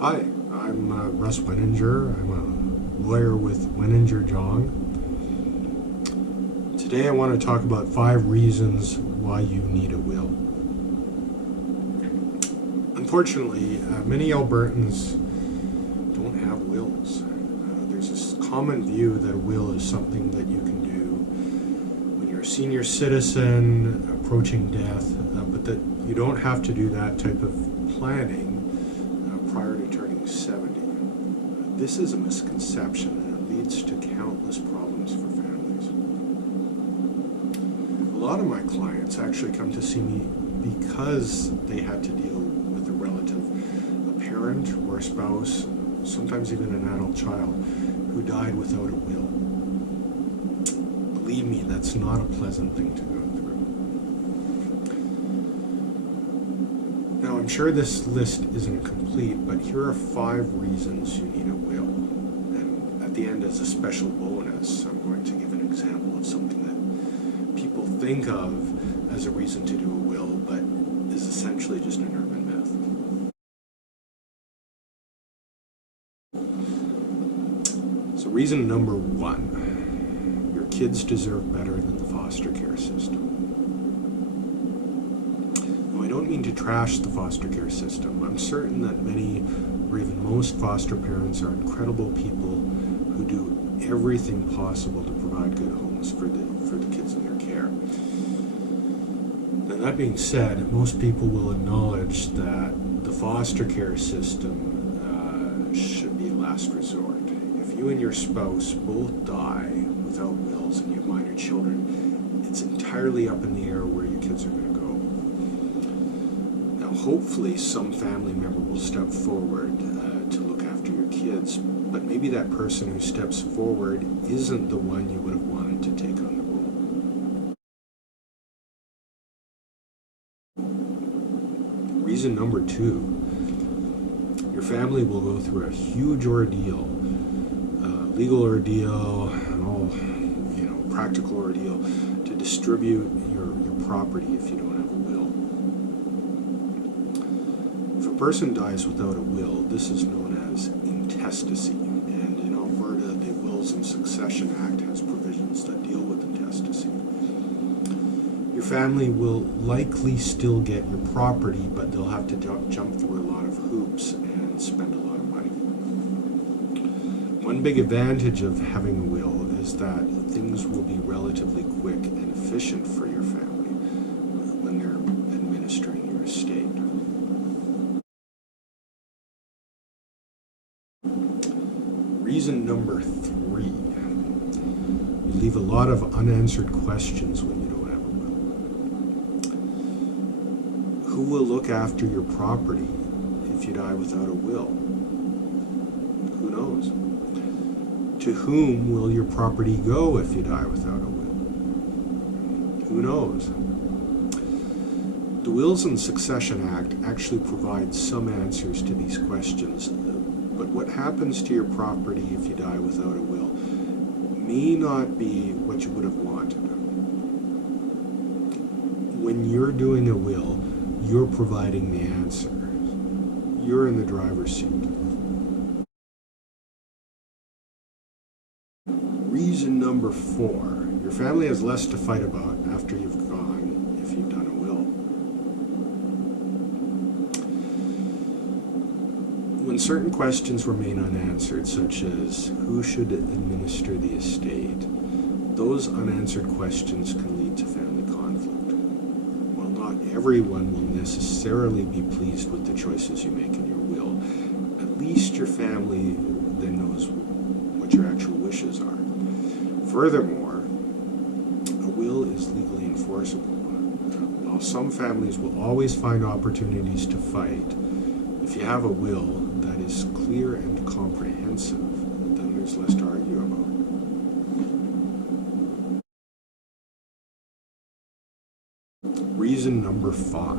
Hi, I'm Russ Weninger. I'm a lawyer with Weninger Zhang. Today I want to talk about 5 reasons why you need a will. Unfortunately, many Albertans don't have wills. There's this common view that a will is something that you can do when you're a senior citizen approaching death, but that you don't have to do that type of planning prior to turning 70. This is a misconception, and it leads to countless problems for families. A lot of my clients actually come to see me because they had to deal with a relative, a parent or a spouse, sometimes even an adult child, who died without a will. Believe me, that's not a pleasant thing to go through. Now, I'm sure this list isn't complete, but here are 5 reasons you need a will. And at the end, as a special bonus, I'm going to give an example of something that people think of as a reason to do a will, but is essentially just an urban myth. So reason number 1, your kids deserve better than the foster care system. I don't mean to trash the foster care system. I'm certain that many, or even most foster parents are incredible people who do everything possible to provide good homes for the kids in their care. Now, that being said, most people will acknowledge that the foster care system should be a last resort. If you and your spouse both die without wills and you have minor children, it's entirely up in the air where your kids are going to go. Hopefully some family member will step forward to look after your kids, but maybe that person who steps forward isn't the one you would have wanted to take on the role. Reason number 2, your family will go through a huge ordeal, legal ordeal, and all, practical ordeal to distribute your property if you don't have a will. If a person dies without a will, this is known as intestacy, and in Alberta, the Wills and Succession Act has provisions that deal with intestacy. Your family will likely still get your property, but they'll have to jump through a lot of hoops and spend a lot of money. One big advantage of having a will is that things will be relatively quick and efficient for your family when they're administering your estate. Reason number 3, you leave a lot of unanswered questions when you don't have a will. Who will look after your property if you die without a will? Who knows? To whom will your property go if you die without a will? Who knows? The Wills and Succession Act actually provides some answers to these questions. But what happens to your property if you die without a will may not be what you would have wanted. When you're doing a will, you're providing the answer. You're in the driver's seat. Reason number 4, your family has less to fight about after you've gone if you've done a will. When certain questions remain unanswered, such as who should administer the estate, those unanswered questions can lead to family conflict. While not everyone will necessarily be pleased with the choices you make in your will, at least your family then knows what your actual wishes are. Furthermore, a will is legally enforceable. While some families will always find opportunities to fight, if you have a will that is clear and comprehensive, then there's less to argue about. Reason number 5.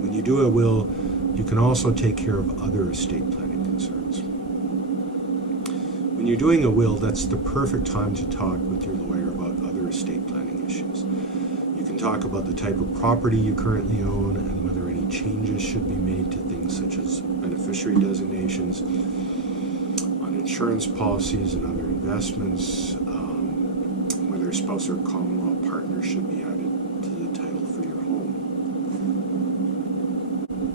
When you do a will, you can also take care of other estate planning concerns. When you're doing a will, that's the perfect time to talk with your lawyer about other estate planning issues. You can talk about the type of property you currently own and whether any changes should be made to things such as beneficiary designations, on insurance policies and other investments, whether a spouse or common law partner should be added to the title for your home.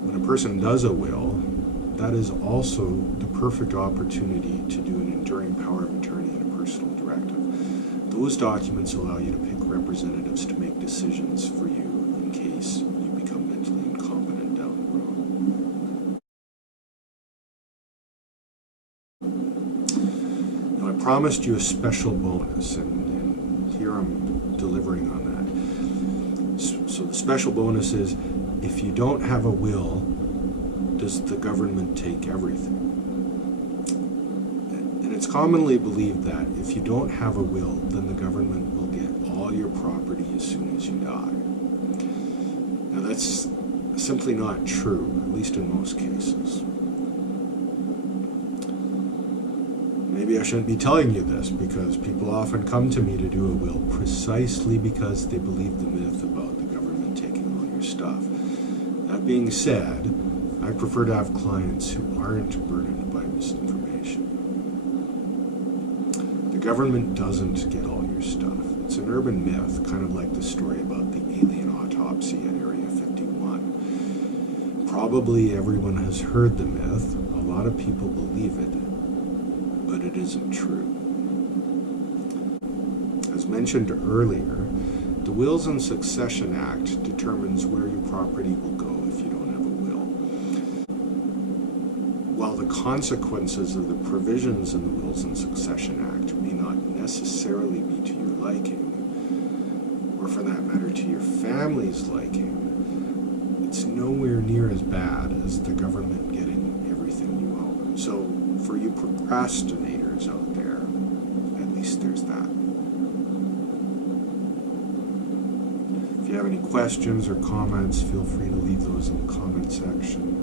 When a person does a will, that is also the perfect opportunity to do an enduring power of attorney and a personal directive. Those documents allow you to pick representatives to make decisions for you in case you become mentally incompetent down the road. Now, I promised you a special bonus, and here I'm delivering on that. So the special bonus is, if you don't have a will, does the government take everything? And it's commonly believed that if you don't have a will, then the government will get all your property as soon as you die. Now that's simply not true, at least in most cases. Maybe I shouldn't be telling you this, because people often come to me to do a will precisely because they believe the myth about the government taking all your stuff. That being said, I prefer to have clients who aren't burdened by misinformation. The government doesn't get all your stuff. It's an urban myth, kind of like the story about the alien autopsy at Area 51. Probably everyone has heard the myth. A lot of people believe it, but it isn't true. As mentioned earlier, the Wills and Succession Act determines where your property will go if you don't have a will. While the consequences of the provisions in the Wills and Succession Act may not necessarily be to your liking, or for that matter to your family's liking, it's nowhere near as bad as the government getting everything you own. So for you procrastinators out there, at least there's that. If you have any questions or comments, feel free to leave those in the comment section.